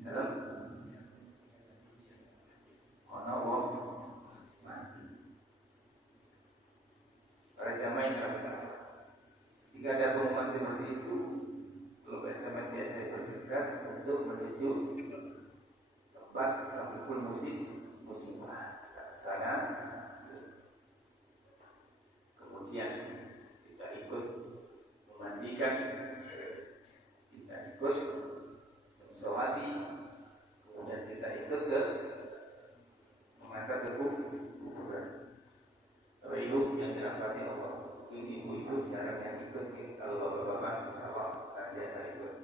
dalam ana wong mati. Para jamaah yang dirahmati, jika ada pengumuman seperti itu, kalau bersama dia saya bergegas untuk menuju tempat sakit musibah ke sana. Kemudian kita ikut memandikan, kita ikut mensolati, kemudian kita ikut ke mengantar ke kuburan. Bapak Ibu yang dirahmati Allah, ibu-ibu jarang yang ikut, kalau bapak-bapak insya Allah biasa ikut.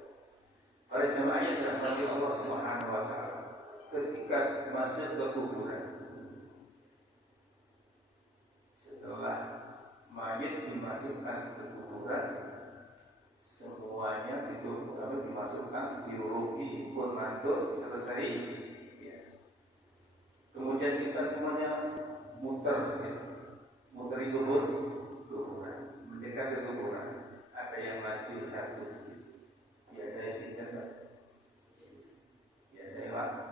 Para jemaah yang dirahmati Allah Subhanahu wa Ta'ala, ketika masuk ke kuburan, setelah mayit dimasukkan ke kuburan, semuanya itu dimasukkan biologi pun mantul selesai. Ya. Kemudian kita semuanya muter kuburan, mendekat ke kuburan. Ada yang maju satu, biasanya singkat, biasanya lapor.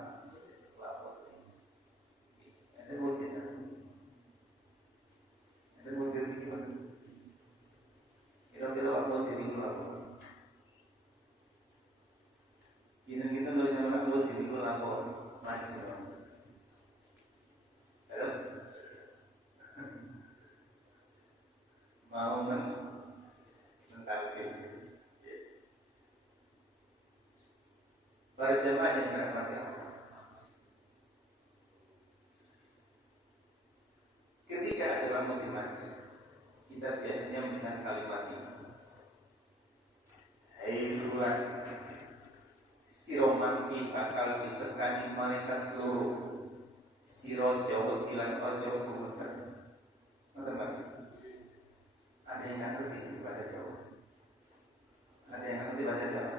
Ada mungkin. Kira-kira waktu jadi lapor. Kita nggak bisa melakukan jadi lapor maju. Halo, mau mentalkin. Para jemaah yang dirahmati Allah, ketika ada orang mau maju, kita biasanya mendengar kalimat ini. Hei bulan, siro mati bakal ditekani malaikat loro, siro Jawa bilang ojo kubutan. Teman-teman, ada yang ngerti bahasa Jawa? Ada yang ngerti bahasa Jawa?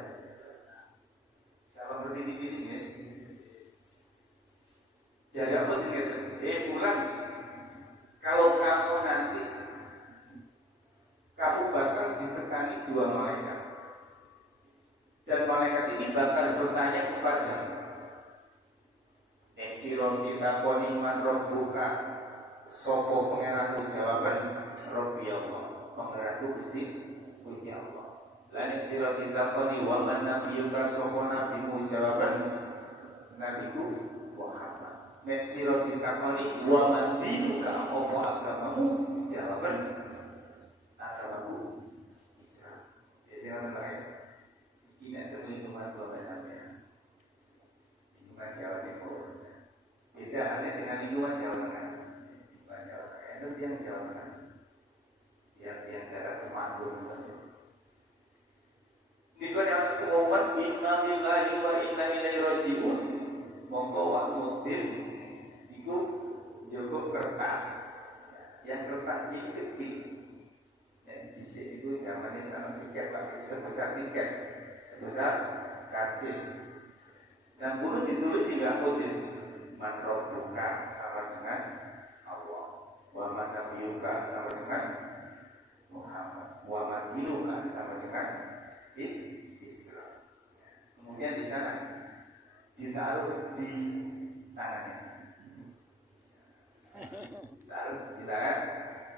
Siapa ngerti di sini ya? Jadi apa dikatakan? Bulan, kalau kamu nanti kamu bakal ditekani dua malaikat, dan malaikat ini bakal bertanya kepadamu. Siro kita koni man robbuka, soko pengeranku jawaban Robbi Allah, pengeranku Gusti Allah. Lain siro kita koni waman nabiyuka, soko nabimu jawaban Nabiku Muhammad. Nek siro kita koni waman dinuka, opo agamamu jawaban agamaku Islam. Jadi yang lain ini temuin cuma dua macamnya. Bukan Jawa Timur. Beda halnya dengan lingkungan Jawa Tengah. Bukan Jawa Tengah, itu yang Jawa Tengah. Yang daerah Temanggung. Jika yang pengumuman inna lillahi wa inna ilaihi raji'un, monggo waktu mobil itu cukup kertas. Yang kertas ini kecil. Dan di sini itu zamannya dalam tiket pakai sebesar tiket, sebesar karcis. Dan dulu ditulis hingga mobil. Man rabbuka sama dengan Allah, wa man nabiyuka sama dengan Muhammad, wa man dinuka sama dengan Islam. Kemudian di sana ditaruh di tangannya, taruh di tangan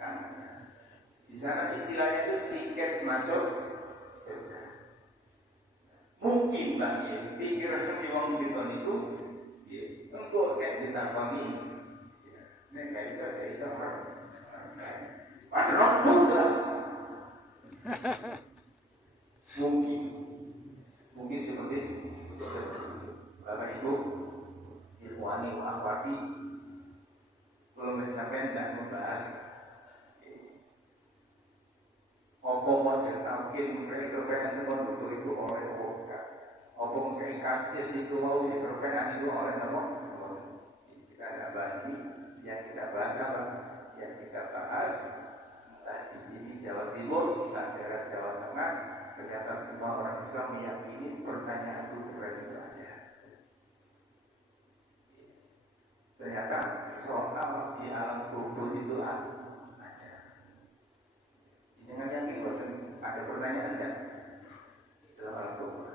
kanannya. Di sana istilahnya itu tiket masuk surga. Mungkin lagi pikiran di wong kita itu engkau kayak ditakoni, nek gak bisa orang padahal buka. Mungkin seperti itu. Bapak Ibu, ikhwani wa akhwati, kalau misalkan tidak membahas apa model tamkin mereka kepengen itu itu oleh buka. Apa mungkin karcis itu mau diperkenan itu oleh nama? Kita tidak bahas ini. Yang kita bahas apa? Yang kita bahas entah di sini Jawa Timur, entah daerah Jawa Tengah, ternyata semua orang Islam meyakini pertanyaan kuburan itu ada. Ternyata soal di alam kubur itu ada. Jangan yakin bahwa ada pertanyaan kan dalam alam kubur.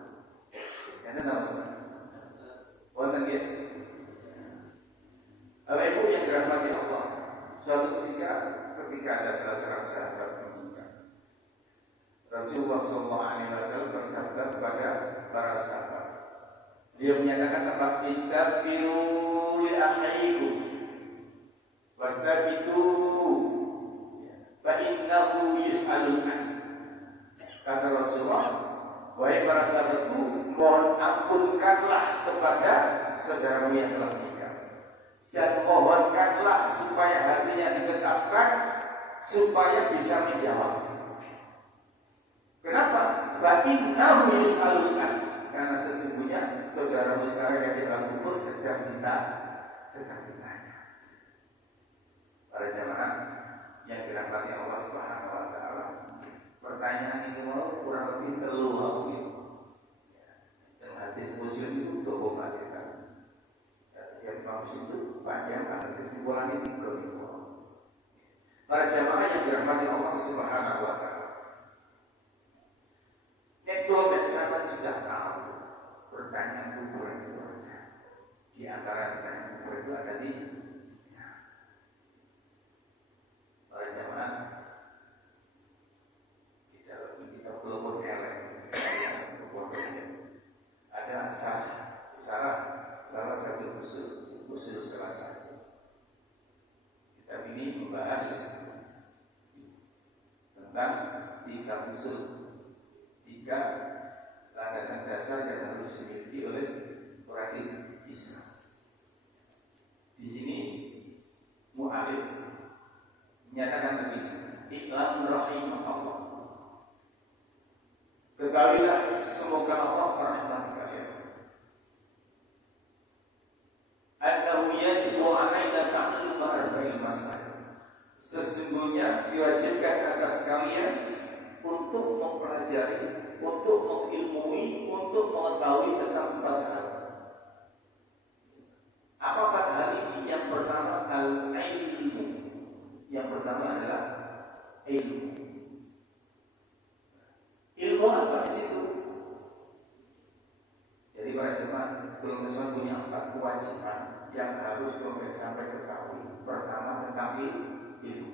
Rasulullah SAW bersabda kepada para sahabat. Dia menyatakan apa? Istaghfiru li akhikum wastaghfiru fa innahu yus'alun an. Kata Rasulullah, wahai para sahabatku, mohon ampunkanlah kepada saudaramu yang telah meninggal, dan mohonkanlah supaya hatinya ditetapkan, supaya bisa menjawab. Kenapa? Fa innahu yus'alun an. Karena sesungguhnya saudaramu sekarang yang di dalam kubur sedang ditanya. Para jamaah yang dirahmati Allah Subhanahu wa taala, pertanyaan ini mau kurang lebih telu dan hadis Muslim itu doa baca. Setiap Muslim itu panjang, ada kesimpulan ini tiga. Para jamaah yang dirahmati Allah Subhanahu wa taala, kalau sahabat sudah tahu pertanyaan kubur itu ada. Di antara pertanyaan kubur itu ada di para jamaah di dalam kita belum ada salah satu usul selesai. Kita ini membahas tentang tiga usul, tiga landasan dasar yang harus dimiliki oleh orang Islam. Di sini mu'alif menyatakan begini, Iklam rahimahullah, ketahuilah semoga Allah merahmati kalian, annahu yajibu alaina ta'allum arba'il masail, sesungguhnya diwajibkan atas kalian untuk mempelajari, untuk mengilmui, untuk mengetahui tentang 4 hal. Apa 4 hal ini? Yang pertama al-ilmu. Yang pertama adalah ilmu. Ilmu apa di situ? Jadi para jemaah, belum punya 4 kewajiban yang harus belum sampai ketahui. Pertama tentang ilmu.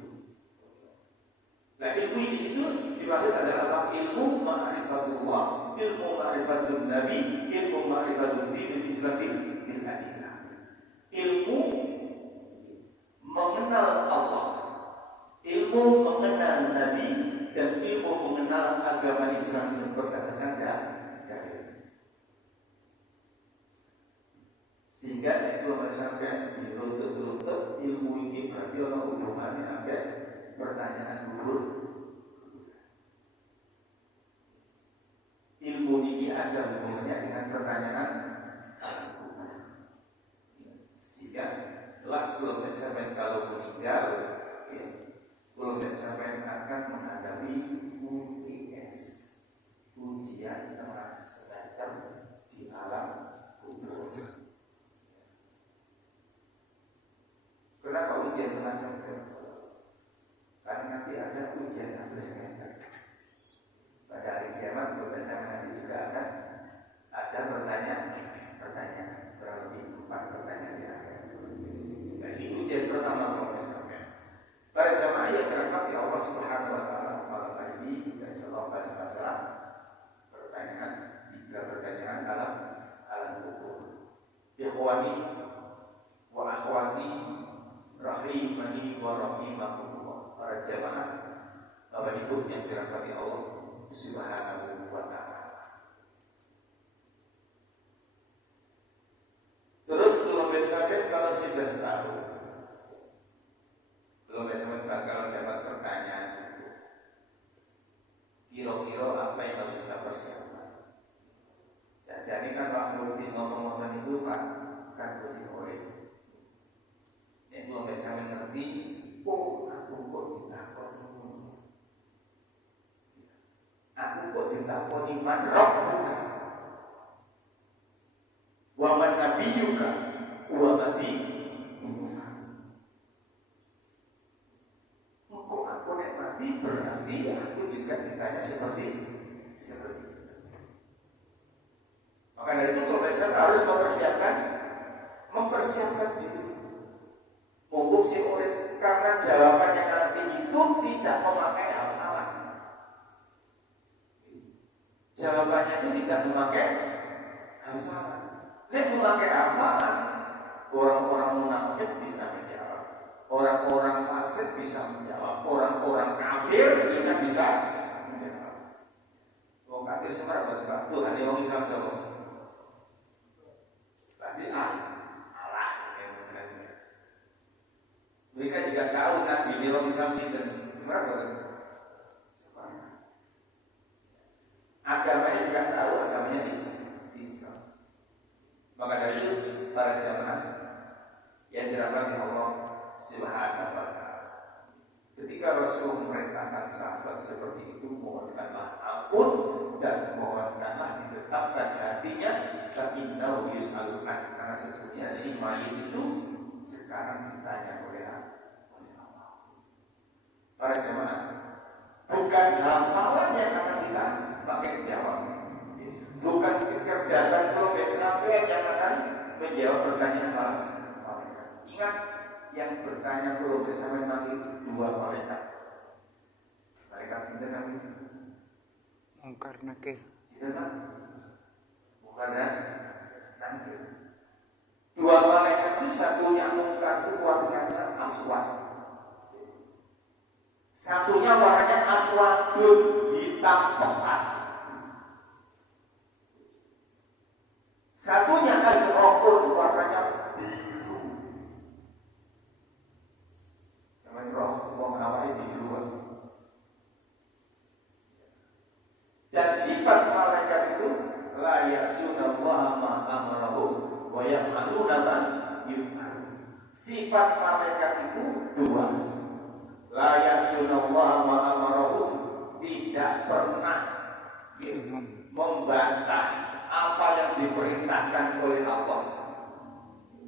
Nah, ilmu di situ dimaksud adalah ilmu ma'rifatullah, ilmu ma'rifatul nabi, ilmu ma'rifatul dinul Islam bil adillah. Ilmu mengenal Allah, ilmu mengenal nabi, dan ilmu mengenal agama Islam itu berdasarkan dalil. Sehingga itu sampai diruntuk ilmu ini berarti orang hubungannya sampai pertanyaan kubur. Ilmu ini ada hubungannya dengan pertanyaan kubur. Sehingga telah belum sampai kalau meninggal, belum sampai akan menghadapi UTS, ujian tengah semester di alam kubur. Kenapa ujian tengah semester? Karena nanti ada ujian akhir semester. Pada hari kiamat bersama nanti juga akan ada pertanyaan, kurang lebih 4 pertanyaan di akhir. Jadi ujian pertama kalau misalnya para jamaah yang dirahmati Allah Subhanahu wa taala, malam hari ini kita insyaallah bahas masalah pertanyaan, 3 pertanyaan dalam alam kubur. Ikhwani wa akhwati rahimani wa rahimakumullah. Para jamaah, Bapak Ibu yang dirahmati Allah Subhanahu wa taala. Terus belum sampai kalau sudah tahu, belum sampai bakal dapat pertanyaan itu, kira-kira apa yang harus kita persiapkan? Jadi kan Pak Murti ngomong-ngomong itu Pak kan kursi oleh. Yang belum sampai ngerti, aku kok ditakoni man rabbuka wa man nabiyyuka wa nabi. Kok aku nek mati berarti aku juga ditanya seperti itu. Maka dari itu kalau saya harus mempersiapkan diri. Mumpung si urip, karena jawabannya nanti itu tidak memakai hafalan. Jawabannya itu tidak memakai hafalan. Nek memakai hafalan, orang-orang munafik bisa menjawab, orang-orang fasik bisa menjawab, orang-orang kafir juga bisa menjawab. Wong kafir semerah berkata, Tuhan ini orang Islam jawab. Berarti Allah. Mereka juga tahu Nabi ini orang Islam sinten. Semerah berkata. Agamanya juga tahu, agamanya Islam. Maka dari itu para jamaah yang dirahmati Allah Subhanahu wa Ta'ala, ketika Rasul memerintahkan sahabat seperti itu, mohonkanlah ampun dan mohonkanlah ditetapkan hatinya, tapi innahu yus'alun, karena sesungguhnya si mayit itu sekarang ditanya oleh Allah. Para jamaah, bukan hafalan yang akan kita pakai jawab, bukan kecerdasan kelompok sampai yang akan menjawab pertanyaan malaikat. Ingat, yang bertanya kelompok sampai nanti dua malaikat. Malaikat cinta kami Mungkar Nakir. tidak, bukan Nakir. Dua malaikat itu, satunya mungkar itu warnanya aswad, satunya warnanya aswadun, hitam pekat. Satunya azraqun, warnanya biru. Jangan roh wong awake biru. Dan sifat malaikat itu la ya'sunallaha ma amarahu wa yaf'aluna ma yu'maru. Sifat malaikat itu dua. La ya'sunallaha ma amarahu, tidak pernah membantah apa yang diperintahkan oleh Allah,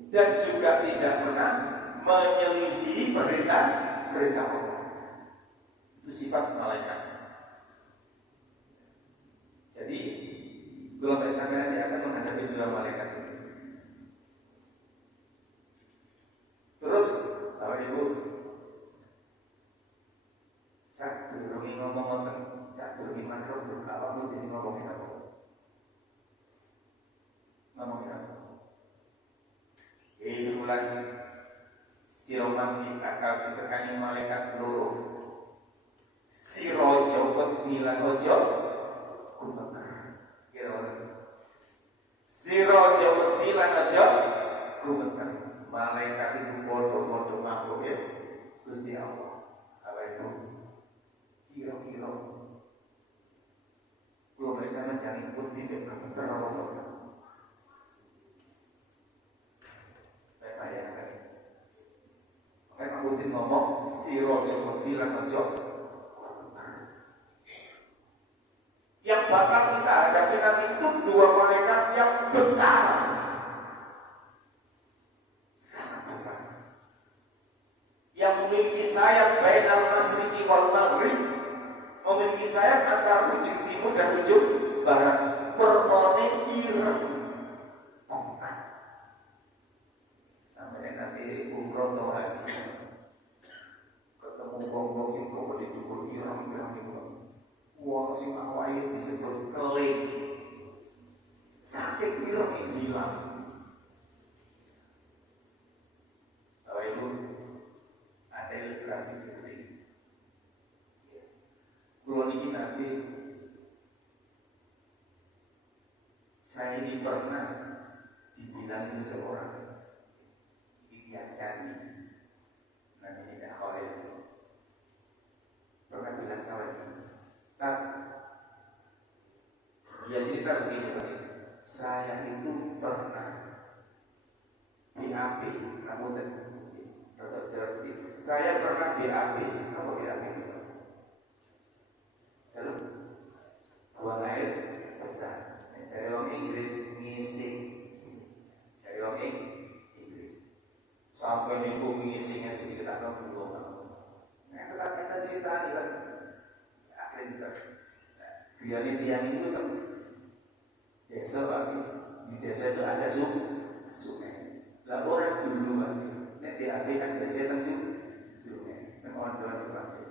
dan juga tidak pernah menyelisihi perintah Allah. Itu sifat malaikat. Jadi gelombang sana nanti akan menghadapi dua malaikat ini. Terus Bapak Ibu, saya durungi ngomong-ngomong, saya durungi makro berkawan jadi ngomongin apa? Ngomongin apa? Bulan siroman akal ditekangi malaikat loro. Sirojo petilan ojo kumekar. Sirojo petilan ojo kumekar. Malaikat itu bodoh-bodoh makhluk ya. Gusti Allah. Apa itu? Kira-kira belum bisa mencari pun tidak kementerian. Makanya Putin ngomong sirojo bilang ojo. Yang bakal kita hadapi nanti itu dua malaikat yang besar, sangat besar, yang memiliki sayap bainal masyriqi wal maghrib, memiliki sayap antara ujung timur dan ujung barat, berwarna ireng. Sampai nanti umroh atau haji ketemu bonggok sing kok dicukur ireng-ireng itu. Wong sing awake disebut keling. Saking ireng hilang. Bapak Ibu, ada ilustrasi seperti ini. Kulo niki nanti saya ini pernah dibilang seseorang diajari, nanti tidak oleh pernah bilang saya, dia cerita begini Pak, saya itu pernah BAB, kamu tetap seperti saya pernah BAB, kamu BAB, lalu buang air besar, cari orang Inggris ngisi, cari orang Inggris. Sampai nih bumi isinya itu diceritakan dulu. Nah, kata cerita ini kan, akhirnya juga dia itu kan desa lagi, di desa itu ada sungai. Lah orang dulu kan, nek dia kan desa kan sungai. Memang orang dipakai.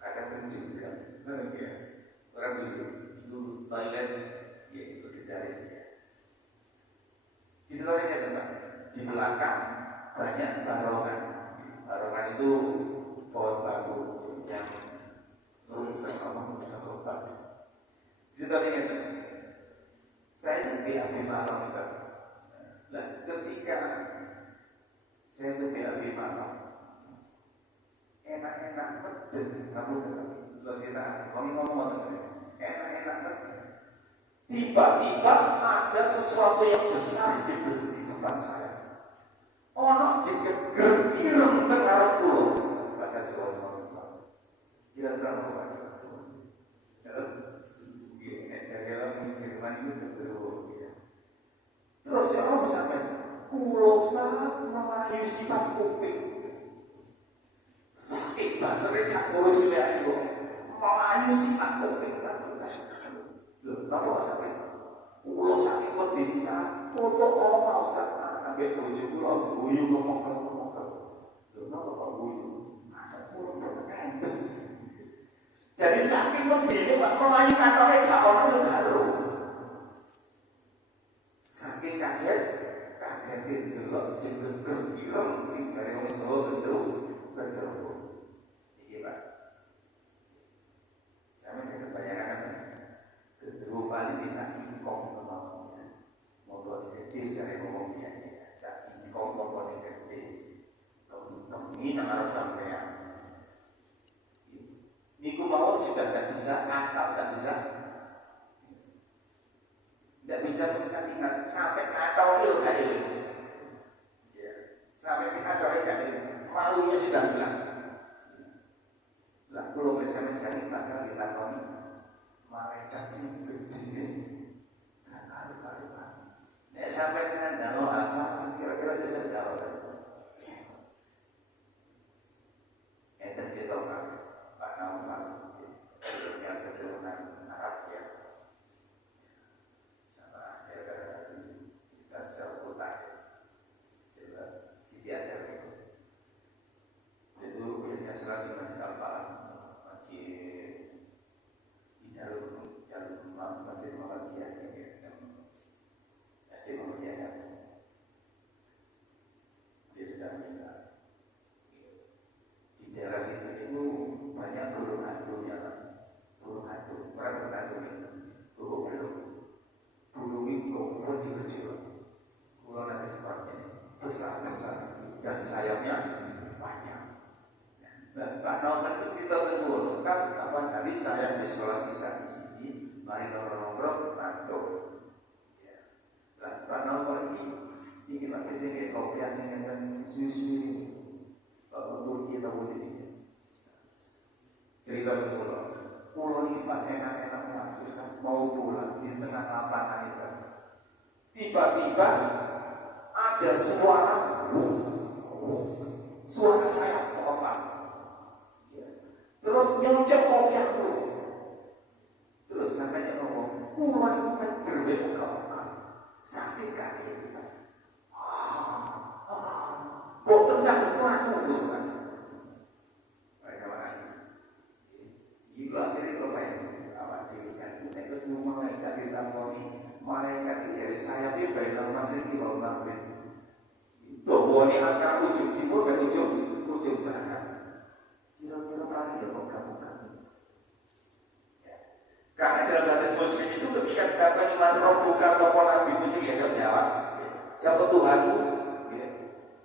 Ada penjual, orang dulu toilet, ya itu dari sini. Di toiletnya teman, di belakang banyak barongan. Barongan itu pohon bambu yang rusak rusak obat. Di toiletnya teman, saya itu BAB malam kan. Nah, ketika saya itu BAB malam, enak-enak betul kamu kalau kita ngomong enak-enak betul. Tiba-tiba ada sesuatu yang besar jeger di depan saya. Ono jeger ireng tengah pulau. Bahasa Jawa ngomong. Ireng tengah pulau. Terus ya Allah sampai pulau sangat melayu sifat kuping. Sakit banget mereka ngurus dia itu melayu sifat kuping. Kalau sampai pulau sakit buat dirinya, foto orang Ustaz, ambil tujuh pulau, buyu ngomong. Kenapa Pak buyu? Ada pulau bertekan. Jadi sakit buat diri, Pak melayu katanya tak orang itu baru. Saking kaget itu loh, jengkel ireng sing cari orang Jawa gendruwo. Iki Pak. Saya masih kebayangkan gendruwo paling bisa ingkong ngomongnya. Motor kecil cari ngomong biasa. Sak ingkong motor kecil. Ini harus sampean. Niku mau sudah tidak bisa, akal tidak bisa. Tidak bisa ingat sampai kacau itu gak ilmu. Sampai kacau itu gak ilmu. Malunya sudah hilang. Lah kalau bisa mencari bakal dilakoni malaikat sing gede. Gak karu-karuan. Nek sampai dengan dalam apa kira-kira saya jawab. Enten kita Pak Naufal yang keturunan Arab ya. Besar-besar dan sayapnya panjang. Dan Pak Naufal itu kita tunggu kan kapan hari saya di sholat isya di sini, mari nongkrong ngantuk. Dan Pak Naufal ini pakai sini kopi asing yang susu kalau Turki kita boleh cerita dulu. Pulau ini pas enak-enak mau pulang di tengah lapangan itu, tiba-tiba ada suara sayap kotak. Terus nyocok kopiah dulu. Terus sampai ngomong, pulau itu kan berbeda. Sakit kaki kita. Boten sakit melaku dulu kan. Baik sama lagi. Ibu akhirnya kopiah awak dirikan. Kita ketemu malaikat di tamponi. Malaikat dari sayapnya baik dalam masih di bawah nampil. Bahwa ini antara ujung timur dan ujung barat. Kira-kira kali ya kok kamu. Karena dalam hadis Muslim itu ketika dikatakan iman roh buka sopo nabi mesti gak jawab. Siapa Tuhanmu?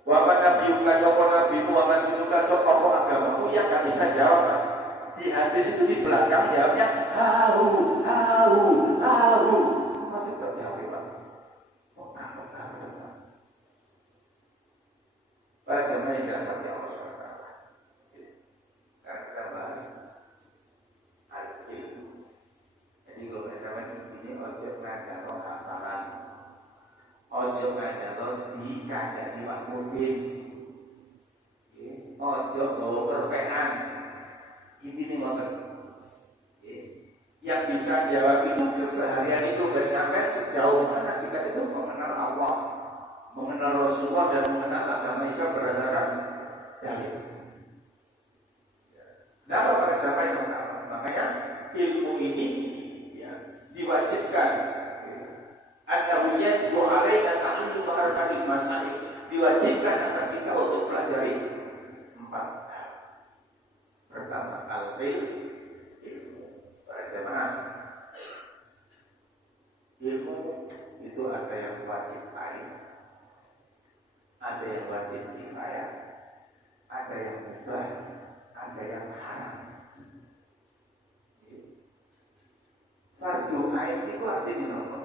Waman nabi buka sopo nabi waman buka sopo agamamu yang gak bisa jawab. Di hadis itu di belakang jawabnya au. Tapi tak jawab. Para jemaah yang dirahmati Allah SWT. Karena kita bahas al-ilmu. Jadi kalau misalkan ini ojo ngajak hafalan, ojo ngajak dikandani makmudin, ojo bawa perpean. Ini ngotot. Yang bisa jawab itu keseharian itu bersampai sejauh mana kita itu mengenal Allah, mengenal Rasulullah dan mengenal agama Islam berdasarkan dalil. Kenapa pada siapa yang mengenal? Makanya ilmu ini ya, diwajibkan diwajibkan. Annahu yajibu alaina ta'allum arba'in masail. Diwajibkan atas kita untuk pelajari 4 hal. Pertama, ilmu. Para jemaah, ilmu itu ada yang wajib ain, ada yang wajib kifayah, ada yang mubah, ada yang haram. Fardu ain itu artinya apa?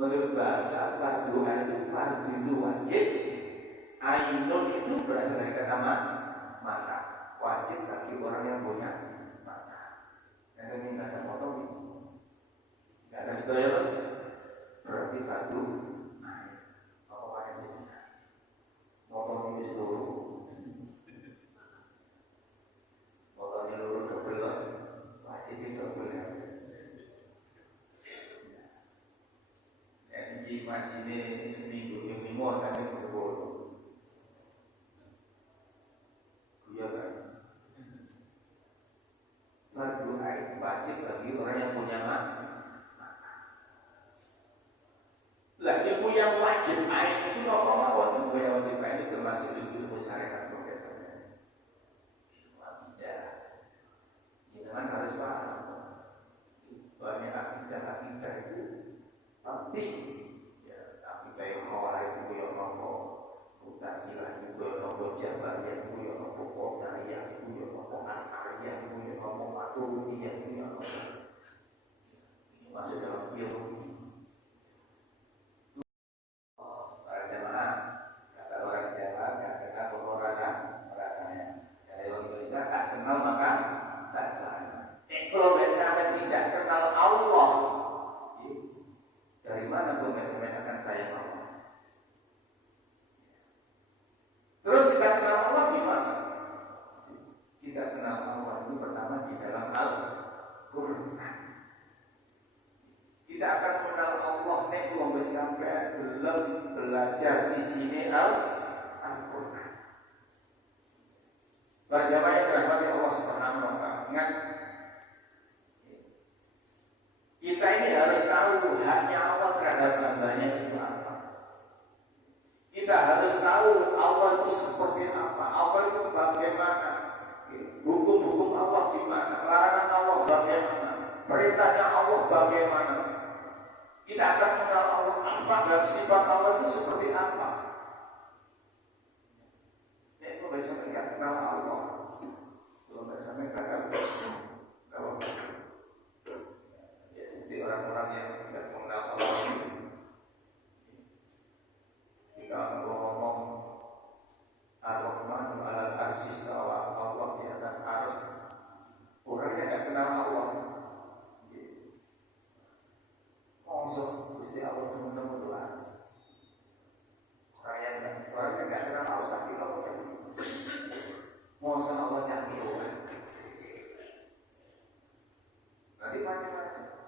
Menurut bahasa fardu ain itu fardu itu wajib, ainun itu berasal dari kata mata, wajib bagi orang yang punya mata. Dan ini nggak ada potong, nggak ada sedaya, berarti fardu ain. Apa wajib? Potong ini seluruh. Imajine seminggu yang 5 sampai 10. Iya kan? Fardu ain wajib bagi orang yang punya mata. Lah ilmu yang wajib ain itu apa mawon? Ilmu yang wajib ain itu termasuk ilmu syariat profesornya. Akidah. Kita kan harus paham. Banyak akidah itu penting. Kayak kawal itu yang nopo mutasilah itu yang nopo jabariyah itu yang nopo qadariyah itu yang nopo as'ariyah itu yang nopo maturidiyah itu yang nopo ini masuk dalam ilmu. Para jemaah, kata orang Jawa tak kenal pokok rasanya. Dari orang Indonesia tak kenal maka rasanya. Kalau sampai tidak kenal Allah, dari mana komen akan sayang Allah? Terus kita kenal Allah gimana? Kita kenal Allah itu pertama di dalam Al-Quran. Kita akan mengenal Allah nek wong sampai belum belajar di sini Al-Quran. Berjamaah yang dirahmati Allah Subhanahu wa taala. Ingat, kita ini harus tahu haknya Allah terhadap hambanya itu apa. Kita harus tahu Allah itu seperti apa, Allah itu bagaimana, hukum-hukum Allah gimana, larangan Allah bagaimana, perintahnya Allah bagaimana. Kita akan mengenal Allah, asma dan sifat Allah itu seperti apa. Ini kalau bisa tidak kenal Allah, kalau bisa mengatakan kalau ya seperti orang-orang yang tidak mengenal Allah. Jika ngomong Ar-Rahman ala arsy istawa, Allah di atas ars, orang yang tidak kenal Allah, langsung Gusti Allah teman-teman itu ars. Orang yang tidak kenal Allah pasti Allah kan. Masa Allah yang Tuhan. Nanti macam-macam.